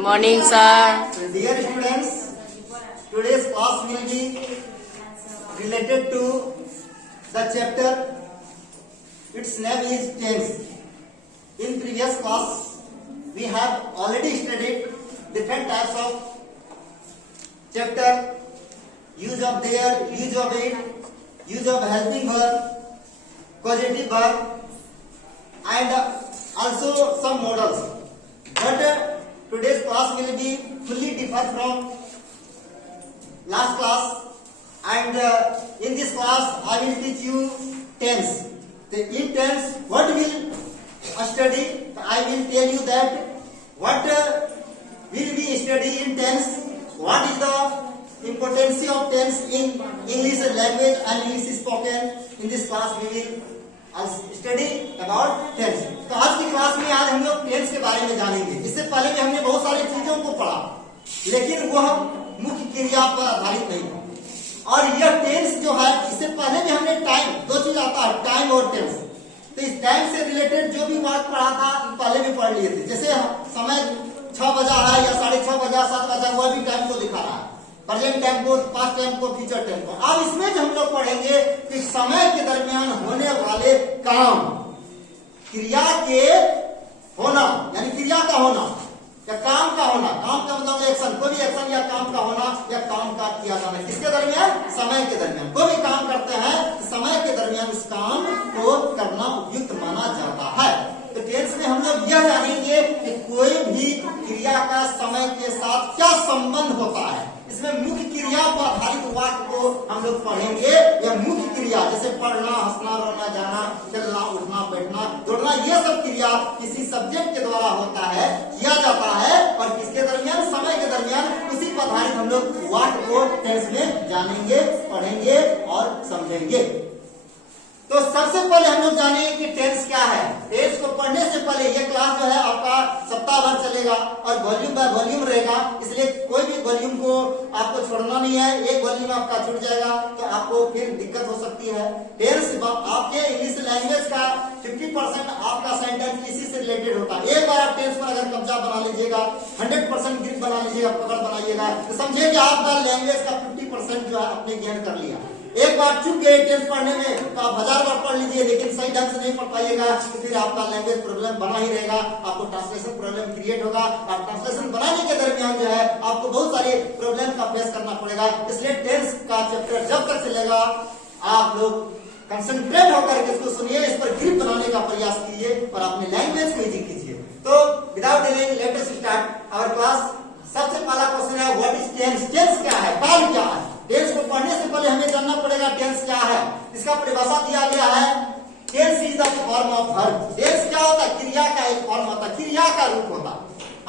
Morning, sir. So, dear students, today's class will be related to the chapter. Its name is tense. In previous class, we have already studied different types of chapter: use of there, use of it, use of helping verb, causative verb, and also some models. But today's class will be fully different from last class, and in this class I will teach you tense. In tense, what will study? I will tell you that what will be study in tense. What is the importance of tense in English language and English spoken? In this class we will study about tense. तो आज की class में आज हम लोग tense के बारे में जानेंगे। इससे पहले भी हमने बहुत सारी चीजों को पढ़ा, लेकिन वह मुख्य क्रिया पर आधारित नहीं था। और यह टेंस जो है, इससे पहले भी हमने टाइम, दो चीज आता है, टाइम और टेंस। तो इस टाइम से रिलेटेड जो भी बात पढ़ा था पहले भी पढ़ लिए थे। जैसे समय 6 बजा है या 6:30 बजा, 7 बजा, वह भी टाइम को दिखा रहा है। प्रेजेंट टाइम को, पास्ट टाइम को, फ्यूचर टाइम को। अब इसमें जो हम लोग पढ़ेंगे कि समय के दरमियान होने वाले काम, क्रिया के होना, यानी क्रिया का होना या काम का होना। काम का मतलब एक्शन, कोई भी एक्शन या काम का होना या काम का किया जाना। किसके दरमियान? समय के दरमियान। कोई भी काम करते हैं समय के दरमियान उस काम को करना उपयुक्त माना जाता है। तो टेंस में हम लोग यह जानेंगे कि कोई भी क्रिया का समय के साथ क्या संबंध होता है। इसमें मुख्य क्रिया पर आधारित वाक्य को हम लोग पढ़ेंगे। या मुख्य क्रिया जैसे पढ़ना, हंसना, रोना, जाना, चलना, उठना, बैठना, दौड़ना, ये सब क्रिया किसी सब्जेक्ट के द्वारा होता है, किया जाता है। और किसके दरमियान? समय के दरमियान। उसी पर आधारित हम लोग वाक्य को टेंस में जानेंगे, पढ़ेंगे और समझेंगे। तो सबसे पहले हम लोग जानेंगे कि टेंस क्या है। टेंस को पढ़ने से पहले ये क्लास जो है आपका सप्ताह भर चलेगा और वॉल्यूम बाय वॉल्यूम रहेगा, इसलिए कोई भी वॉल्यूम को आपको छोड़ना नहीं है। एक वॉल्यूम आपका छूट जाएगा तो आपको फिर दिक्कत हो सकती है। टेंस आपके इंग्लिश लैंग्वेज का 50% आपका सेंटेंस इसी से रिलेटेड होता है। एक बार आप टेंस पर अगर कब्जा बना लीजिएगा, 100% ग्रिप बना लीजिएगा, पकड़ बनाइएगा, तो समझिए कि आपका लैंग्वेज का 50% जो है आपने गेन कर लिया। एक बार चुप गए टेंस पढ़ने में तो आप 1000 बार पढ़ लीजिए, लेकिन सही ढंग से नहीं पढ़ पाइएगा तो फिर आपका लैंग्वेज प्रॉब्लम बना ही रहेगा। आपको ट्रांसलेशन प्रॉब्लम क्रिएट होगा। आप ट्रांसलेशन बनाने के दरमियान जो है आपको बहुत सारे प्रॉब्लम का फेस करना पड़ेगा। इसलिए टेंस का चैप्टर जब तक चलेगा आप लोग कंसंट्रेट होकर के इसको सुनिए, इस पर ग्रिप बनाने का प्रयास कीजिए और अपने लैंग्वेज को इजी कीजिए। तो without delaying let us start our class. सबसे पहला क्वेश्चन है व्हाट इज टेंस। टेंस क्या है, काल क्या है? टेंस को पढ़ने से पहले हमें जानना पड़ेगा टेंस क्या है। इसका परिभाषा दिया गया है, tense is the form of verb. Tense क्या होता है? क्रिया का एक फॉर्म होता है, क्रिया का रूप होता है।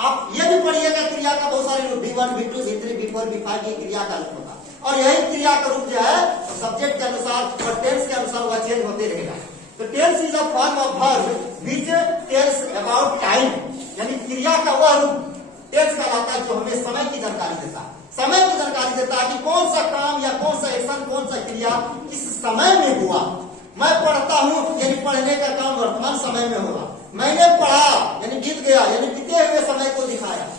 आप ये भी पढ़िएगा क्रिया का बहुत सारे रूप, V1, V2, V3, V4, V5, ये क्रिया का रूप होता है। और यही क्रिया का रूप जो है सब्जेक्ट के अनुसार और टेंस के अनुसार वह चेंज होते रहेगा। तो tense is a form of verb which tells about time, यानी क्रिया का वह रूप टेंस कहलाता है जो हमें समय की जानकारी देता है। समय की जानकारी देता है कि कौन सा काम या कौन सा एक्शन, कौन सा क्रिया किस समय में हुआ। मैं पढ़ता हूँ यानी पढ़ने का काम वर्तमान समय में होगा। मैंने पढ़ा यानी बीत गया, यानी बीते हुए समय को दिखाया।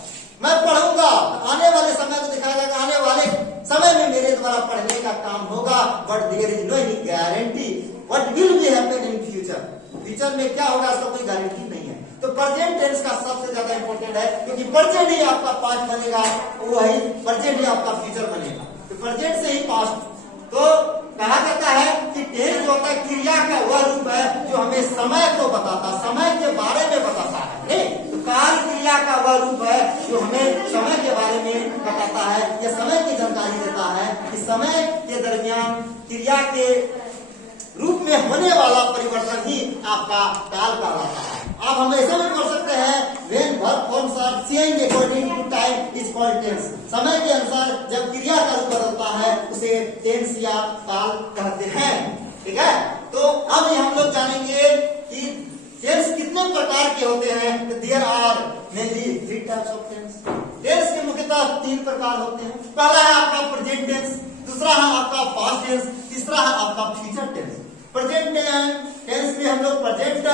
मैं पढ़ूंगा आने वाले समय को दिखाएगा, आने वाले समय में मेरे द्वारा पढ़ने का काम होगा। But there is no any guarantee what will be happen in future. Future में क्या होगा इसका कोई गारंटी नहीं है। तो प्रेजेंट टेंस का सबसे ज्यादा इंपॉर्टेंट है, क्योंकि प्रेजेंट ही आपका पास्ट बनेगा, वही प्रेजेंट ही आपका फ्यूचर बनेगा। तो प्रेजेंट से ही पास्ट। तो कहा जाता है कि टेंस जो होता है क्रिया का वह रूप है जो हमें समय को बताता, समय के बारे में बताता है। तो काल क्रिया का वह रूप है जो हमें समय के बारे में बताता है, यह समय की जानकारी देता है कि समय के दरमियान क्रिया के रूप में होने वाला परिवर्तन ही आपका काल कहलाता है। आप हम ऐसे भी कर सकते हैं, when verb forms are changed according to time is called tense। समय के अनुसार जब क्रिया का रूप बदलता है उसे टेंस या काल कहते हैं। ठीक है, तो अब हम लोग जानेंगे कि टेंस कितने प्रकार के होते हैं। There are mainly 3 types of tense. Tense के मुख्यतः 3 प्रकार होते हैं। पहला है आपका प्रेजेंट टेंस, दूसरा है आपका पास्ट टेंस, तीसरा है आपका फ्यूचर टेंस। प्रेजेंट टेंस में हम लोग प्रेजेंट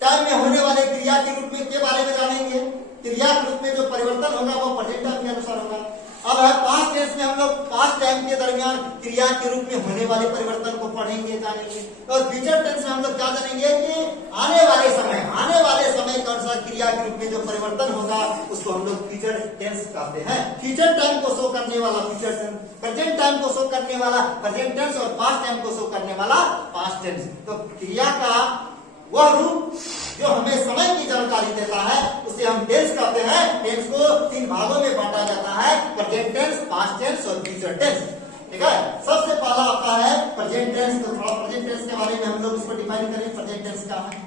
टाइम में होने वाले क्रिया के रूप में के बारे में जानेंगे। क्रिया के रूप में जो परिवर्तन होगा वो प्रेजेंट टाइम के अनुसार होगा। अब है पास्ट टेंस में हम लोग पास्ट टाइम के दरमियान क्रिया के रूप में होने वाले परिवर्तन को पढ़ेंगे, जानेंगे। और फ्यूचर टेंस में हम लोग क्या जानेंगे कि आने वाले समय के अनुसार क्रिया के रूप में जो परिवर्तन होगा उसको हम लोग फ्यूचर टेंस कहते हैं। फ्यूचर टाइम को शो करने वाला फ्यूचर टेंस, प्रेजेंट टाइम को शो करने वाला प्रेजेंट टेंस और पास्ट टाइम को शो करने वाला पास्ट टेंस। तो क्रिया का वह रूप जो हमें समय की जानकारी देता है उसे हम टेंस कहते हैं। टेंस को 3 भागों में बांटा जाता है, प्रेजेंट टेंस, पास्ट टेंस और फ्यूचर टेंस। ठीक है, सबसे पहला आता है प्रेजेंट टेंस। तो थोड़ा प्रेजेंट टेंस के बारे में हम लोग इसको डिफाइन करें, प्रेजेंट टेंस क्या है।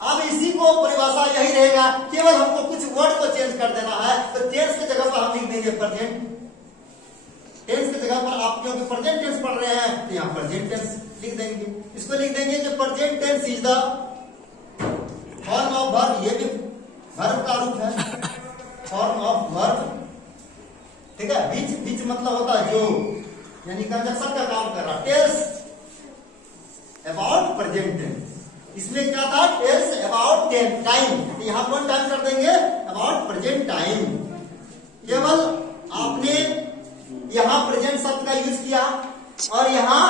अब इसी को परिभाषा यही रहेगा, केवल हमको कुछ वर्ड को चेंज कर देना है। तो टेंस की जगह पर हम लिख देंगे प्रेजेंट टेंस की जगह पर, आप क्योंकि प्रेजेंट टेंस पढ़ रहे हैं तो यहाँ प्रेजेंट टेंस लिख देंगे। इसको लिख देंगे कि present tense is the form of verb, ये भी वर्ब का रूप है, फॉर्म ऑफ वर्ब। ठीक है, बीच बीच मतलब होता है जो, यानी कंजक्शन का काम कर रहा। टेल्स अबाउट प्रेजेंट टेंस, इसमें क्या था, टेल्स अबाउट टाइम, यहां कौन टाइम कर देंगे, अबाउट प्रेजेंट टाइम। केवल आपने यहां प्रेजेंट शब्द का यूज किया और यहां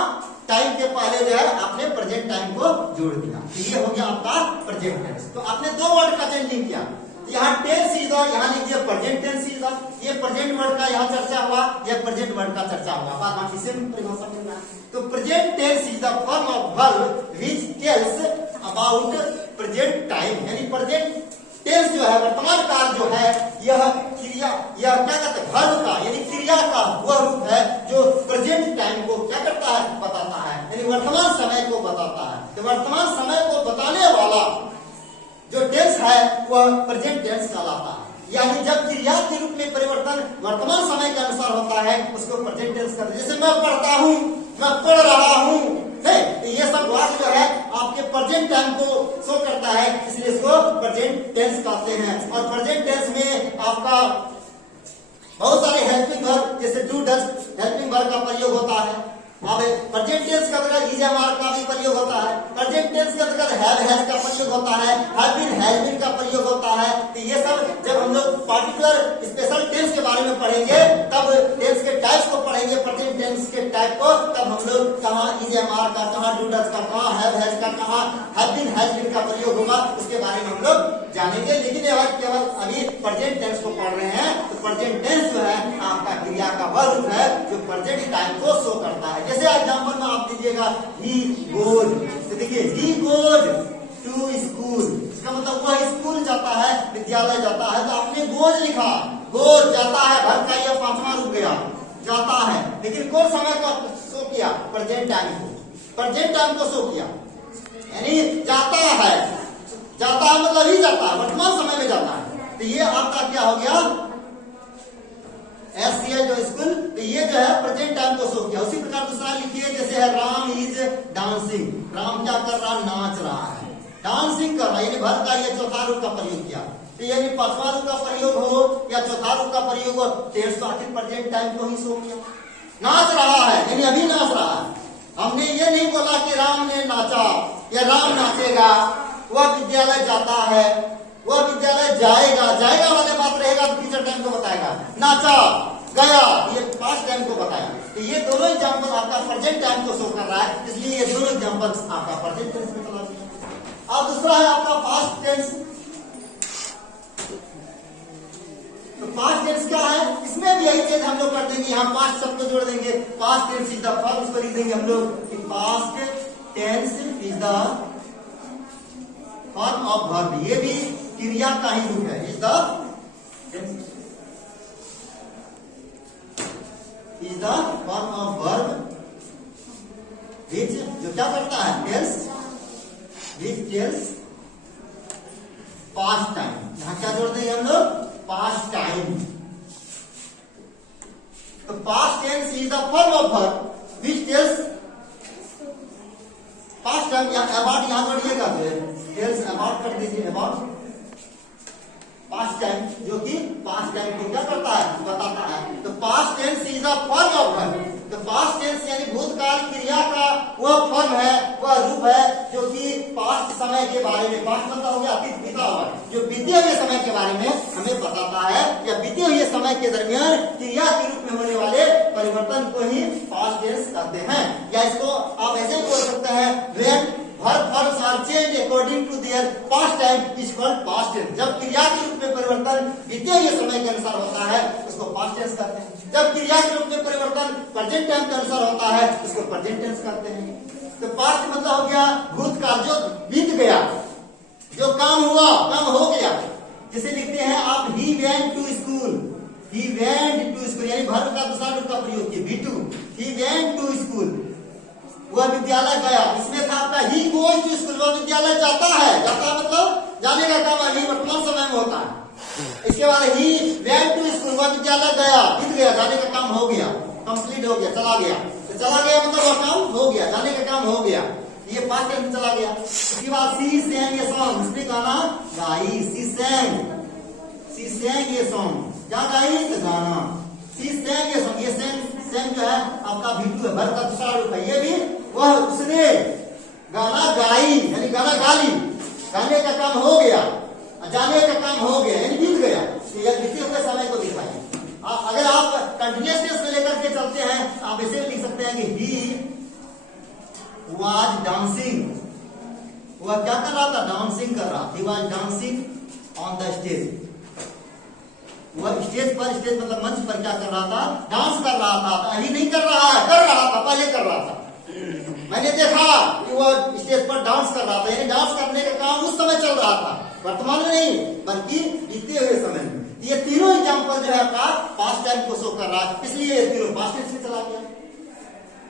टाइम के पहले जो है आपने प्रेजेंट टाइम को जोड़ दिया, तो ये हो गया आपका प्रेजेंट टेंस। तो आपने 2 वर्ड का चेंजिंग किया, यहाँ टेंस इज द, यहाँ लिख दिया प्रेजेंट टेंस इज द, ये प्रेजेंट वर्ड का यहाँ चर्चा हुआ, ये प्रेजेंट वर्ड का चर्चा हुआ, बात बाकी सेम परिभाषा में ना। तो present tense is the form of verb which tells about present time, यानी प्रेजेंट टेंस जो है, वर्तमान काल जो है, यह क्रिया, यह क्या कहते हैं, वर्ब का यानी क्रिया का वह रूप है जो प्रेजेंट टाइम को क्या करता है, बताता है, यानी वर्तमान समय को बताता है। तो वर्तमान समय को बताने वाला जो टेंस है वह प्रेजेंट टेंस कहलाता है। यानी जब क्रिया के रूप में परिवर्तन वर्तमान समय के अनुसार होता है उसको प्रेजेंट टेंस कहते हैं। जैसे मैं पढ़ता हूँ, मैं पढ़ रहा हूँ, ये सब वर्ड जो है आपके प्रेजेंट टाइम को शो करता है, इसलिए इसको प्रेजेंट टेंस कहते हैं। और प्रेजेंट टेंस में आपका बहुत सारे हेल्पिंग वर्ब, जैसे डू डज हेल्पिंग वर्ब का प्रयोग होता है। अब प्रेजेंट टेंस का अंतर्गत इज एम का भी प्रयोग होता है, प्रेजेंट टेंस के अंतर्गत हैव हैज का प्रयोग होता है, हैव बीन का प्रयोग होता है। तो ये सब जब हम लोग पार्टिकुलर स्पेशल टेंस के बारे में पढ़ेंगे तब टेंस के टाइप्स को पढ़ेंगे, प्रेजेंट टेंस के टाइप को, तब हम लोग कहाँ इज एम का, कहाँ डू डज का, कहाँ हैव हैज का, कहाँ हैव बीन का प्रयोग होगा उसके बारे में हम लोग जानेंगे। लेकिन अगर केवल अभी प्रेजेंट टेंस को पढ़ रहे हैं तो प्रेजेंट टेंस जो है आपका क्रिया का वह रूप है जो प्रेजेंट टाइम को शो करता है। जैसे एग्जांपल में आप दीजिएगा ही गोज, तो देखिए ही गोज टू स्कूल, इसका मतलब वह स्कूल जाता है, विद्यालय जाता है। तो आपने गोज लिखा, गोज जाता है, भर का यह 5वां रूप गया, जाता है, लेकिन कौन समय को शो किया, प्रेजेंट टाइम को, प्रेजेंट टाइम को शो किया, यानी जाता है, जाता है मतलब ही जाता है, वर्तमान समय में जाता है। तो ये आपका क्या हो गया, एस जो स्कूल, तो ये जो है प्रेजेंट टाइम को शो किया। उसी प्रकार दूसरा लिखिए, जैसे है राम इज डांसिंग, राम क्या कर रहा, नाच रहा है, डांसिंग कर रहा है, यानी भर का ये 4था रूप का प्रयोग किया। तो यानी 5वां रूप का प्रयोग हो या 4था रूप का प्रयोग हो, टेंस तो आखिर प्रेजेंट टाइम को ही शो किया। नाच रहा है यानी अभी नाच रहा है, हमने ये नहीं बोला कि राम ने नाचा या राम नाचेगा। वह विद्यालय जाता है, वह विद्यालय जाएगा, जाएगा वाले बात रहेगा तो फ्यूचर टाइम को बताएगा, नाचा गया ये पास्ट टाइम को बताया। तो ये दोनों एग्जांपल आपका प्रेजेंट टाइम को शो कर रहा है, इसलिए ये दोनों एग्जांपल आपका प्रेजेंट टेंस में चला गया। अब दूसरा है आपका पास्ट टेंस। तो पास्ट टेंस क्या है, इसमें भी यही चीज हम लोग कर देंगे, यहाँ पास्ट शब्द को जोड़ देंगे, past tense is the form, उसको लिख देंगे हम लोग कि past tense is the form of verb, ये भी क्रिया का ही रूप है, is the form of verb which जो क्या करता है, tells which tells past time, यहां क्या जोड़ देंगे हम लोग, पास्ट टाइम। तो past tense is the form of verb which tells past time, या अबाउट यहां जोड़िएगा, टेल्स अबाउट कर दीजिए, अबाउट पास्ट टाइम, जो कि पास्ट टाइम को क्या करता है, बताता है। तो past tense is a form of verb, तो पास्ट टेंस यानी भूतकाल क्रिया का वह फॉर्म है, वह रूप है जो कि पास्ट समय के बारे में, पास्ट मतलब हो गया अतीत बीता हुआ, जो बीते हुए समय के बारे में हमें बताता है, या बीते हुए समय के दरमियान क्रिया के रूप में होने वाले परिवर्तन को ही पास्ट टेंस कहते हैं। या इसको आप ऐसे ही बोल सकते हैं, when verbs are changed according to their past time is called past tense। जब क्रिया के रूप में परिवर्तन बीते हुए समय के अनुसार होता है उसको past tense कहते हैं। जब क्रिया के रूप में परिवर्तन प्रेजेंट टाइम के अनुसार होता है उसको प्रेजेंट टेंस कहते हैं। तो पास्ट मतलब हो गया भूतकाल, जो बीत गया, जो काम हुआ, काम हो गया। जिसे लिखते हैं आप he went to school, he went to school यानी वर्ब का दूसरा रूप का प्रयोग किया be to, he went to school, वह विद्यालय गया। इसमें था आपका ही गोज टू स्कूल, वह विद्यालय जाता है, जाता मतलब जाने का काम अभी वर्तमान समय में होता है। इसके बाद ही वेंट टू स्कूल, वह विद्यालय गया, बीत गया, जाने का काम हो गया, कंप्लीट हो गया, चला गया। तो चला गया मतलब वह काम हो गया, जाने का काम हो गया, ये पास्ट टेंस चला गया। इसके बाद सी sang ये सॉन्ग, उसने गाना गाई, सी sang ये सॉन्ग, क्या गाई तो गाना, सी sang ये सॉन्ग, ये sang जो है आपका भी2 है, वर्ब का दूसरा रूप है। ये भी वह उसने गाना गाई यानी गाना गा ली, गाने का काम हो गया, जाने का काम हो गया यानी बीत गया। यह बीते हुए समय को दिखाइए। अगर आप कंटिन्यूअस टेंस में लेकर के चलते हैं आप ऐसे लिख सकते हैं कि ही वाज डांसिंग, वह क्या कर रहा था, डांसिंग कर रहा, he was dancing on the stage, वह स्टेज पर, स्टेज मतलब मंच पर क्या कर रहा था, डांस कर रहा था। अभी नहीं कर रहा है, कर रहा था, पहले कर रहा था। मैंने देखा कि वह स्टेज पर डांस कर रहा था, यानी डांस करने का काम उस समय चल रहा था, वर्तमान में नहीं बल्कि बीते हुए समय में। ये तीनों एग्जाम्पल जो है आपका पास्ट टाइम को शो कर रहा है, इसलिए ये तीनों पास्ट टेंस में चला गया।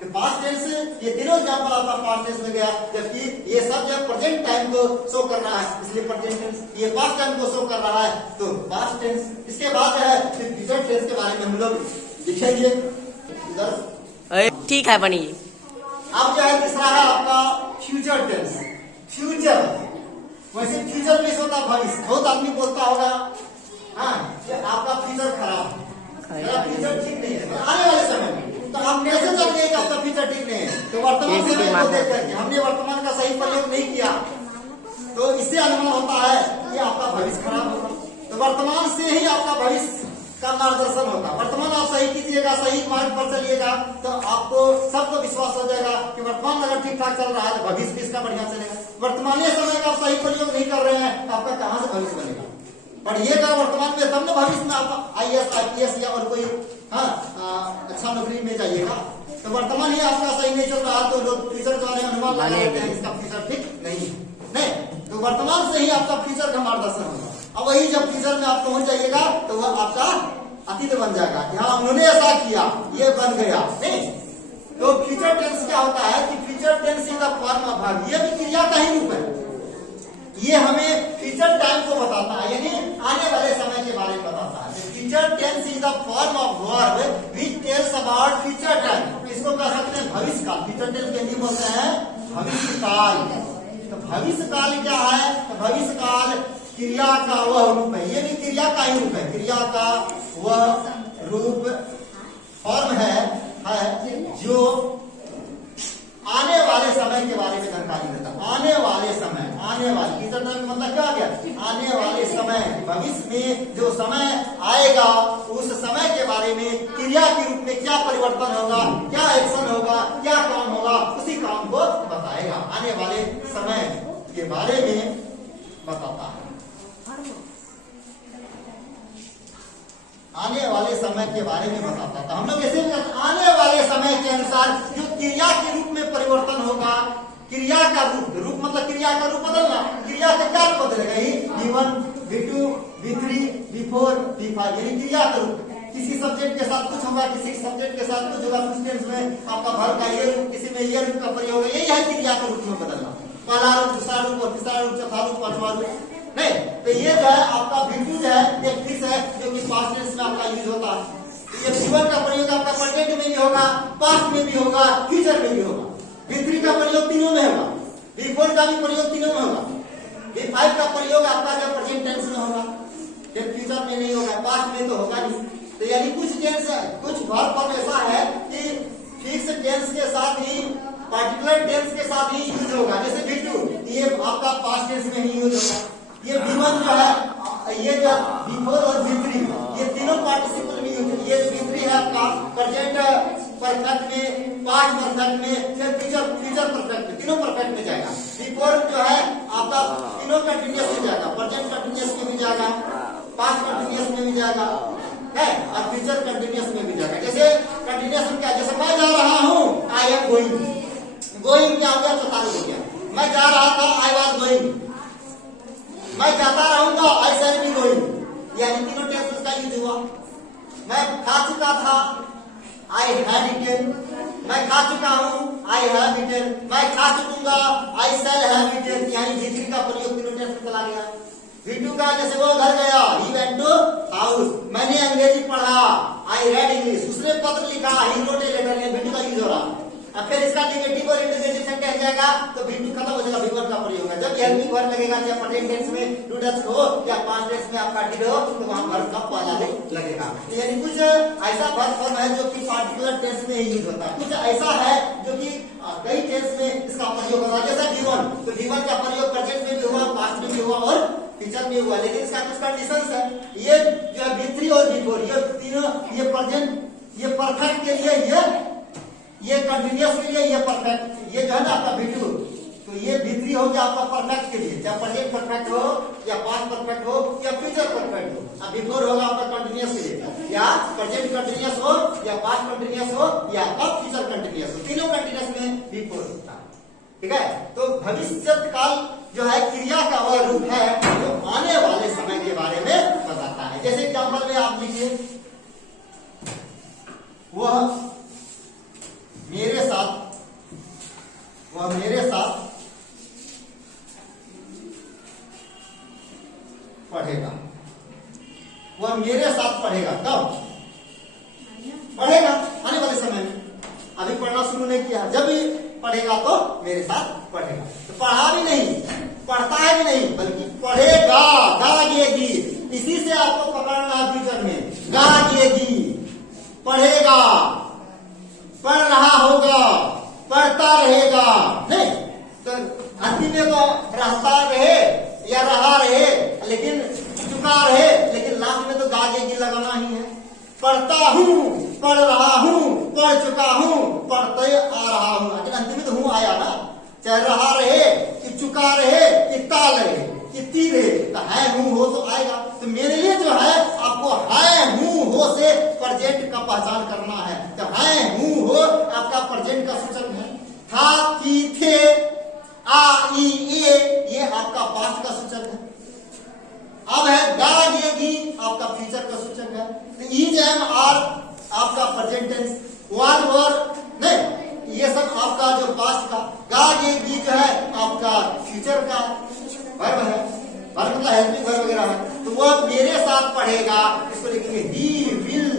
तो पास्ट टेंस, ये तीनों एग्जाम्पल आपका पास्ट टेंस में गया, जबकि ये सब जो प्रेजेंट टाइम को शो कर रहा है इसलिए प्रेजेंट टेंस, ये पास्ट टाइम को शो कर रहा है तो पास्ट टेंस। इसके बाद जो है फिर फ्यूचर टेंस के बारे में हम लोग लिखेंगे इधर, ठीक है बनी। अब जो है तीसरा है आपका फ्यूचर टेंस। फ्यूचर वैसे फ्यूचर में होता भविष्य, बहुत आदमी बोलता होगा हाँ आपका फ्यूचर खराब है, मेरा फ्यूचर ठीक नहीं है, आने वाले समय में। तो आप कैसे जानते हैं कि आपका फ्यूचर ठीक नहीं है? तो वर्तमान समय को देख करके, हमने वर्तमान का सही प्रयोग नहीं किया तो इससे अनुमान होता है कि आपका भविष्य खराब होगा। तो वर्तमान से ही आपका भविष्य का मार्गदर्शन होगा। वर्तमान आप सही कीजिएगा, सही मार्ग पर चलिएगा तो आपको सबको विश्वास हो जाएगा कि वर्तमान अगर ठीक ठाक चल रहा है तो भविष्य किसका बढ़िया चलेगा। वर्तमान समय का आप सही प्रयोग नहीं कर रहे हैं तो आपका कहाँ से भविष्य बनेगा? पढ़िएगा वर्तमान में तब ना भविष्य में आप IAS IPS या और कोई अच्छा नौकरी में जाइएगा। तो वर्तमान ही आपका सही नहीं चल रहा तो लोग फ्यूचर के बारे में अनुमान लगा लेते हैं इसका फ्यूचर ठीक नहीं नहीं। तो वर्तमान से ही आपका फ्यूचर का मार्गदर्शन होगा। अब वही जब फ्यूचर में आप पहुंच जाइएगा तो वह आपका अतीत बन जाएगा कि हाँ उन्होंने ऐसा किया, ये बन गया नहीं। तो फ्यूचर टेंस क्या होता है कि future tense is the form of verb, ये भी क्रिया का ही रूप है। ये हमें फ्यूचर टाइम को बताता है यानी आने वाले समय के बारे में बताता है। Future tense is the form of verb which tells about future time. इसको कह सकते हैं भविष्य काल। फ्यूचर टेंस के हिंदी बोलते हैं भविष्य काल। तो भविष्य काल क्या है? तो भविष्य काल क्रिया का वह रूप है, ये भी क्रिया का ही रूप है, क्रिया का वह रूप फॉर्म है जो आने वाले समय के बारे में जानकारी देता है। आने वाले समय, आने वाले फ्यूचर टाइम मतलब क्या गया? आने वाले समय, भविष्य में जो समय आएगा उस समय के बारे में क्रिया के रूप में क्या परिवर्तन होगा, क्या एक्शन होगा, क्या काम होगा, उसी काम को बताएगा। आने वाले समय के बारे में बताता है। आने वाले समय के बारे में बताता था। हम लोग ऐसे आने वाले समय के अनुसार जो क्रिया के रूप में परिवर्तन होगा, क्रिया का रूप मतलब क्रिया का रूप बदलना, क्रिया का क्या रूप बदलेगा? ही V1 V2 V3 V4 V5 यानी क्रिया का रूप। किसी सब्जेक्ट के साथ कुछ होगा, किसी सब्जेक्ट के साथ कुछ होगा, कुछ टेंस में आपका वर्ब का ये रूप, किसी में ये रूप का प्रयोग है। यही है क्रिया के रूप में बदलना। पहला रूप, दूसरा रूप और तीसरा रूप, चौथा रूप, पांचवा रूप नहीं। तो ये जो है आपका V2 जो है एक फिक्स है जो कि पास्ट टेंस में आपका यूज होता है। ये V1 का प्रयोग आपका प्रेजेंट में भी होगा, पास्ट में भी होगा, फ्यूचर में भी होगा। V3 का प्रयोग तीनों में होगा, V4 का भी प्रयोग तीनों में होगा, V5 का प्रयोग आपका जब प्रेजेंट टेंस में होगा, जब फ्यूचर में नहीं होगा, पास्ट में तो होगा नहीं। तो यानी कुछ टेंस है, कुछ वर्ब फॉर्म ऐसा है कि फिक्स टेंस के साथ ही पार्टिकुलर टेंस के साथ ही यूज होगा। जैसे V2 ये आपका पास्ट टेंस में ही यूज होगा। ये V1 जो है, ये जो V4 और V3 ये तीनों पार्टिसिपल में यूज होगा। ये V3 है आपका प्रेजेंट परफेक्ट में, पास्ट परफेक्ट में, फिर फ्यूचर परफेक्ट में, तीनों परफेक्ट में जाएगा। V4 जो है आपका तीनों कंटिन्यूअस में जाएगा, प्रेजेंट कंटिन्यूअस में भी जाएगा, पास्ट कंटिन्यूअस में भी जाएगा है, और फ्यूचर कंटिन्यूअस में भी जाएगा। जैसे कंटिन्यूअस में क्या, जैसे मैं जा रहा हूँ, आई एम गोइंग। गोइंग क्या हो गया, तो चालू हो गया। मैं जा रहा था, आई वाज गोइंग। मैं जाता रहूंगा, आई शैल बी गोइंग। यानी तीनों टेंस का यूज हुआ। मैं खा चुका था, आई हैड ईटेन। मैं खा चुका हूँ, आई हैव ईटेन। मैं खा चुकूंगा, आई शैल हैव ईटेन। यानी V3 का प्रयोग तीनों टेंस में चला गया। V2 का जैसे वो घर गया, ही वेंट टू हाउस। मैंने अंग्रेजी पढ़ा, आई रेड इंग्लिश। उसने पत्र लिखा, he wrote a letter. V2 का यूज हो रहा। अब फिर इसका नेगेटिव और इंटरगेटिव सेंटेंस जाएगा तो V2 खत्म हो जाएगा, V1 का प्रयोग है। जब हेल्पिंग वर्ब लगेगा, चाहे प्रेजेंट टेंस में टू डज हो या पास्ट टेंस में आपका डिड हो, तो वहां वर्ब का पहला ही लगेगा। यानी कुछ ऐसा वर्ब फॉर्म है जो कि पार्टिकुलर टेंस में ही यूज होता है, कुछ ऐसा है जो कि कई टेंस में इसका प्रयोग होता है। जैसे V1, तो V1 का प्रयोग प्रेजेंट में भी हुआ, पास्ट में भी हुआ और फ्यूचर में हुआ। लेकिन इसका कुछ कंडीशंस है। ये जो V3 और V4 ये तीनों, ये प्रेजेंट, ये परफेक्ट के लिए, ये कंटिन्यूअस के लिए, ये परफेक्ट, ये जो है ना आपका V2, तो ये V3 हो गया आपका परफेक्ट के लिए, चाहे प्रेजेंट परफेक्ट हो या पास्ट परफेक्ट हो या फ्यूचर परफेक्ट हो। अब V4 होगा आपका कंटिन्यूअस के लिए, या प्रेजेंट कंटिन्यूअस हो या पास्ट कंटिन्यूअस हो या आपका फ्यूचर कंटिन्यूअस हो। तीनों कंटिन्यूअस में V4 होता है। ठीक है, तो भविष्य काल जो है क्रिया का वह रूप है जो आने वाले समय के बारे में बताता है। जैसे एग्जाम्पल में आप लीजिए, वह मेरे साथ पढ़ेगा। वह मेरे साथ पढ़ेगा। कब पढ़ेगा? आने वाले समय में। अभी पढ़ना शुरू नहीं किया, जब भी पढ़ेगा तो मेरे साथ पढ़ेगा। तो पढ़ा भी नहीं, पढ़ता है भी नहीं, बल्कि पढ़ेगा, गाएगी। इसी से आपको पकड़ना है फ्यूचर में, गाएगी, पढ़ेगा, पढ़ रहा होगा, पढ़ता रहेगा। नहीं तो अंतिम में तो रहता रहे या रहा रहे, लेकिन चुका रहे, लेकिन लास्ट में तो गाएगी लगाना ही है। पढ़ता हूँ, पढ़ रहा हूँ, पढ़ चुका हूँ, पढ़ते आ रहा हूँ। लेकिन अंतिम में तो हूँ आया ना, चाहे रहा रहे कि चुका रहे कि ताल रहे कि ती रहे, तो है हूँ हो तो आएगा। तो मेरे लिए जो है आपको है हूँ हो से प्रेजेंट का पहचान करना है। तो है हूँ हो आपका प्रेजेंट का सूचक है। था, थी, थे, आ, ई, ए ये आपका पास्ट का सूचक है। अब है गाएगी आपका फ्यूचर का सूचक है। तो इज एम आर आपका प्रेजेंट टेंस, वन वर नहीं, ये सब आपका जो पास्ट का। गाएगी जो है आपका फ्यूचर का वर्ब है, वर्ब मतलब हेल्पिंग वर्ब वगैरह है। तो वो मेरे साथ पढ़ेगा, इसको लिखेंगे ही विल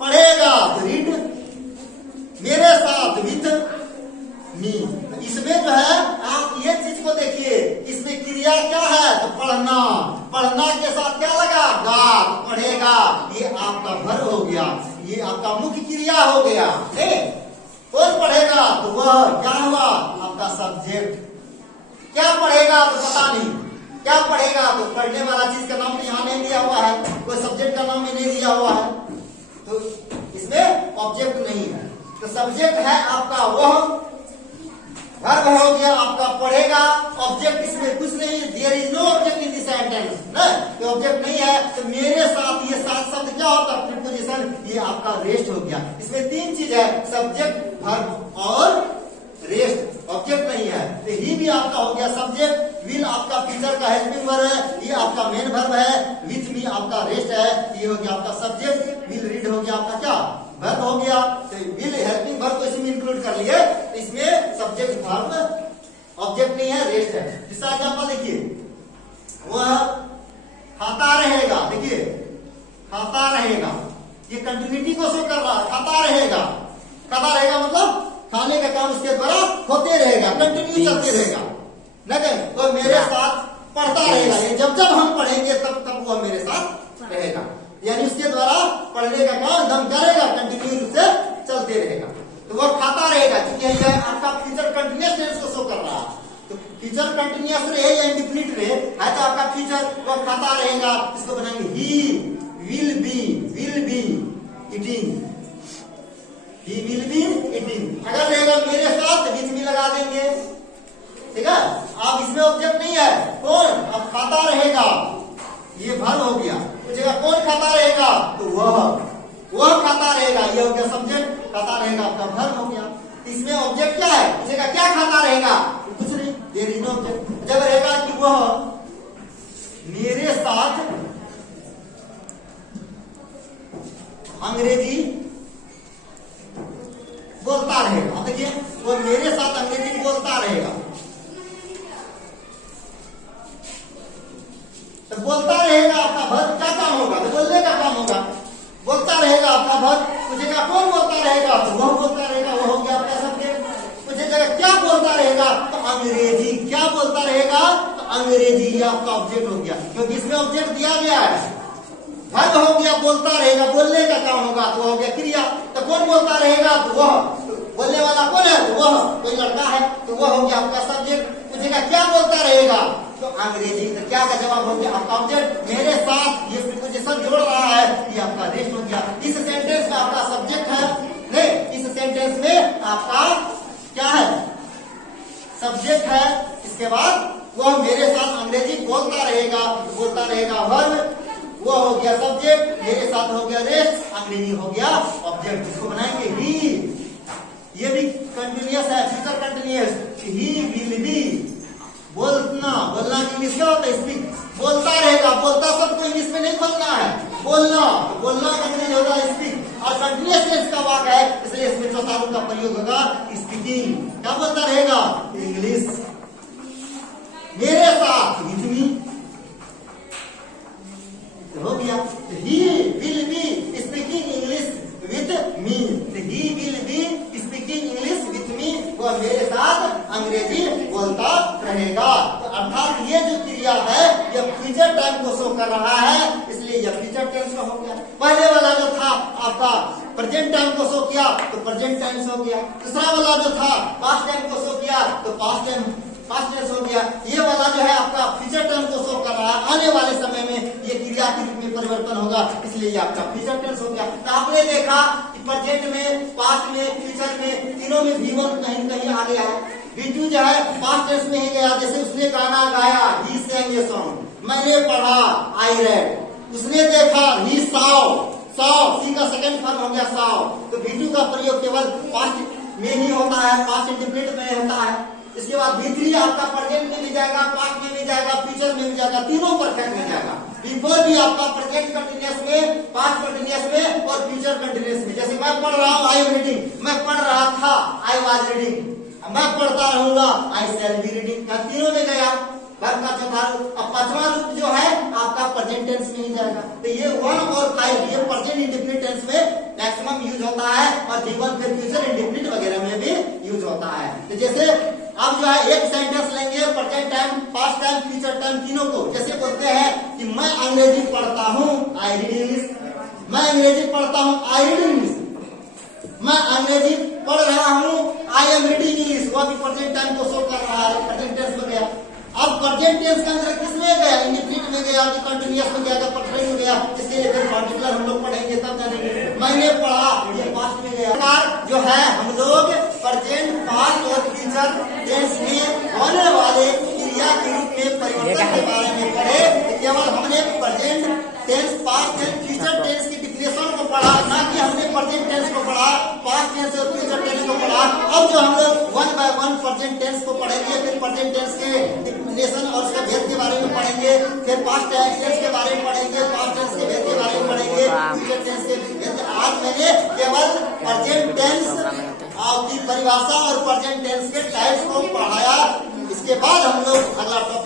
पढ़ेगा, रीड मेरे साथ विथ मी। इसमें जो है आप ये चीज को देखिए, इसमें क्रिया क्या है, तो पढ़ना, पढ़ना के साथ क्या लगा, गा, पढ़ेगा। ये आपका वर्ब हो गया, ये आपका मुख्य क्रिया हो गया। कौन पढ़ेगा, तो वह क्या हुआ आपका सब्जेक्ट। क्या पढ़ेगा तो पता नहीं, क्या पढ़ेगा तो पढ़ने वाला चीज का नाम तो यहाँ नहीं दिया हुआ है, कोई सब्जेक्ट का नाम भी नहीं दिया हुआ है, तो इसमें ऑब्जेक्ट नहीं है। तो सब्जेक्ट है आपका वह, वर्ब हो गया आपका पढ़ेगा, ऑब्जेक्ट इसमें कुछ नहीं, there is no object in this sentence, तो ऑब्जेक्ट नहीं है। तो मेरे साथ ये सात शब्द क्या होता है, प्रीपोजिशन, ये आपका रेस्ट हो गया। इसमें तीन चीज है, सब्जेक्ट, वर्ब और रेस्ट, ऑब्जेक्ट नहीं है। तो ही भी आपका हो गया सब्जेक्ट, विल आपका फ्यूचर का हेल्पिंग वर्ब है, ये आपका मेन वर्ब है, विथ मी आपका रेस्ट है, ये हो गया आपका सब्जेक्ट, विल रीड हो गया आपका क्या वर्ब हो गया। तो विल हेल्पिंग वर्ब को इसमें इंक्लूड कर लिए, इसमें सब्जेक्ट वर्ब ऑब्जेक्ट नहीं है, रेस्ट है। दूसरा एग्जांपल देखिए, वह खाता रहेगा। देखिए खाता रहेगा, ये कंटिन्यूटी को शो कर रहा है, खाता रहेगा। खाता रहेगा मतलब खाने का काम उसके द्वारा होते रहेगा, कंटिन्यू चलते रहेगा। नहीं तो मेरे साथ पढ़ता रहेगा, ये जब जब हम पढ़ेंगे तब तब वो मेरे साथ रहेगा, यानी उसके द्वारा पढ़ने का काम दम करेगा, कंटिन्यू रूप से चलते रहेगा। खाता रहेगा, इसको बनाएंगे he will be eating, he will be eating. अगर रहेगा मेरे साथ बीच में लगा देंगे, ठीक है। अब इसमें ऑब्जेक्ट नहीं है, कौन अब खाता रहेगा, ये भर हो गया। पूछेगा कौन खाता रहेगा, तो वह खाता रहेगा, ये हो गया सब्जेक्ट, खाता रहेगा आपका भर हो गया। इसमें ऑब्जेक्ट क्या है, पूछेगा क्या खाता रहेगा, कुछ नहीं, देयर इज नो ऑब्जेक्ट। जब रहेगा कि वह मेरे साथ अंग्रेजी बोलता रहेगा, देखिए वो मेरे साथ अंग्रेजी बोलता रहेगा, तो बोलता रहेगा आपका भर क्या काम होगा, तो बोलने का काम होगा, बोलता रहेगा आपका भर। पूछेगा कौन बोलता रहेगा, तो वह बोलता रहेगा, वो हो गया आपका सब्जेक्ट। पूछेगा क्या बोलता रहेगा, तो अंग्रेजी, क्या बोलता रहेगा, तो अंग्रेजी, ये आपका ऑब्जेक्ट हो गया, क्योंकि इसमें ऑब्जेक्ट दिया गया है। भर हो गया, बोलता रहेगा, बोलने का काम होगा, तो हो गया क्रिया। तो कौन बोलता रहेगा, तो वह, बोलने वाला कौन है, तो वह कोई लड़का है, तो वह हो गया आपका सब्जेक्ट। पूछेगा क्या बोलता रहेगा, तो अंग्रेजी, तो क्या का जवाब हो गया आपका ऑब्जेक्ट। मेरे साथ ये प्रीपोजिशन जोड़ रहा है, ये आपका रेस्ट हो गया। इस सेंटेंस में आपका सब्जेक्ट है, नहीं, इस सेंटेंस में आपका क्या है, सब्जेक्ट है। इसके बाद वह मेरे साथ अंग्रेजी बोलता रहेगा, बोलता रहेगा वर्ब, वो हो गया सब्जेक्ट, मेरे साथ हो गया रेस्ट, अंग्रेजी हो गया ऑब्जेक्ट। इसको बनाएंगे ही, ये भी कंटिन्यूअस है, future continuous, he will be, बोलना इंग्लिश क्या होता है, स्पीक, बोलता रहेगा, बोलता सबको इंग्लिश में नहीं खोलना है, बोलना अंग्रेजी होगा स्पीक, और कंटिन्यूअस टेंस का वाक्य है, इसलिए इसमें चौथा रूप का प्रयोग होगा स्पीकिंग। क्या बोलता रहेगा, इंग्लिश, मेरे साथ, विथ मी, हो गया। He will be speaking English with me, he will be speaking English with me, वह मेरे साथ अंग्रेजी बोलता रहेगा। तो अर्थात ये जो क्रिया है ये फ्यूचर टाइम को शो कर रहा है, इसलिए यह फ्यूचर टेंस का हो गया। पहले वाला जो था आपका प्रेजेंट टाइम को शो किया, तो प्रेजेंट टेंस हो गया। दूसरा वाला जो था पास्ट टाइम को शो किया, तो पास्ट टेंस हो गया। ये वाला जो है आपका फ्यूचर टाइम को शो कर रहा है, आने वाले समय में ये क्रिया के रूप में परिवर्तन होगा, इसलिए ये आपका फ्यूचर टेंस हो गया। तो आपने देखा कि प्रेजेंट में, पास्ट में, फ्यूचर में, तीनों में V1 कहीं कहीं आ गया है। V2 जो है पास्ट टेंस में ही गया, जैसे उसने गाना गाया, ही sang a song, मैंने पढ़ा, I read, उसने देखा, he saw, सी का सेकंड फॉर्म हो गया saw। तो V2 का प्रयोग केवल पास्ट में ही होता है, पास्ट इंडिफिनिट में होता है। इसके बाद V3 आपका प्रेजेंट में भी जाएगा, पास्ट में भी जाएगा, फ्यूचर में भी जाएगा, तीनों परफेक्ट में जाएगा। V4 भी आपका प्रेजेंट कंटिन्यूअस में, पास्ट कंटिन्यूअस में और फ्यूचर कंटिन्यूअस में। जैसे मैं पढ़ रहा हूँ, आई एम रीडिंग, मैं पढ़ रहा था, आई वाज रीडिंग, मैं पढ़ता रहूंगा, आई शैल बी रीडिंग, का तीनों में गया वर्ब का चौथा रूप। अब पांचवा रूप जो है आपका प्रेजेंट टेंस में ही जाएगा। तो ये 1 और 5 ये प्रेजेंट इंडेफिनिट टेंस में मैक्सिमम यूज होता है, और V1 फिर फ्यूचर इंडेफिनिट वगैरह में भी यूज होता है। तो जैसे अब जो है एक सेंटेंस लेंगे present time, past time, future time तीनों को। जैसे बोलते हैं कि मैं अंग्रेजी पढ़ता हूँ, आई रीड इंग्लिश, मैं अंग्रेजी पढ़ता हूँ, आई रीड इंग्लिश, मैं अंग्रेजी पढ़ रहा हूँ, आई एम रीडिंग इंग्लिश, वो भी प्रेजेंट टाइम को शो कर रहा है, प्रेजेंट टेंस में गया। अब प्रेजेंट टेंस के अंदर किसमें गया, इंडेफिनिट में गया, कंटिन्यूअस में गया, परफेक्ट में गया, इसलिए फिर पार्टिकुलर हम लोग पढ़ेंगे तब जानेंगे। मैंने पढ़ा, ये पास्ट में गया। जो है हम लोग प्रेजेंट, पास्ट और फ्यूचर टेंस में होने वाले क्रिया के रूप में परिवर्तन के बारे में पढ़े। केवल हमने present tense, past tense, future tense की डिक्लेरेशन को पढ़ा, ना कि हमने प्रेजेंट टेंस को पढ़ा, पास्ट टेंस और फ्यूचर टेंस को पढ़ा। अब जो हम लोग 1 by 1 प्रेजेंट टेंस को पढ़ेंगे, फिर प्रेजेंट टेंस के डिक्लेरेशन और उसके भेद के बारे में पढ़ेंगे, फिर पास्ट टेंस के बारे में पढ़ेंगे, पास्ट टेंस के भेद के बारे में पढ़ेंगे, फ्यूचर टेंस के भेद। आज मैंने केवल प्रेजेंट टेंस की परिभाषा और प्रेजेंट टेंस के टाइप्स को पढ़ाया। इसके बाद हम लोग अगला टॉपिक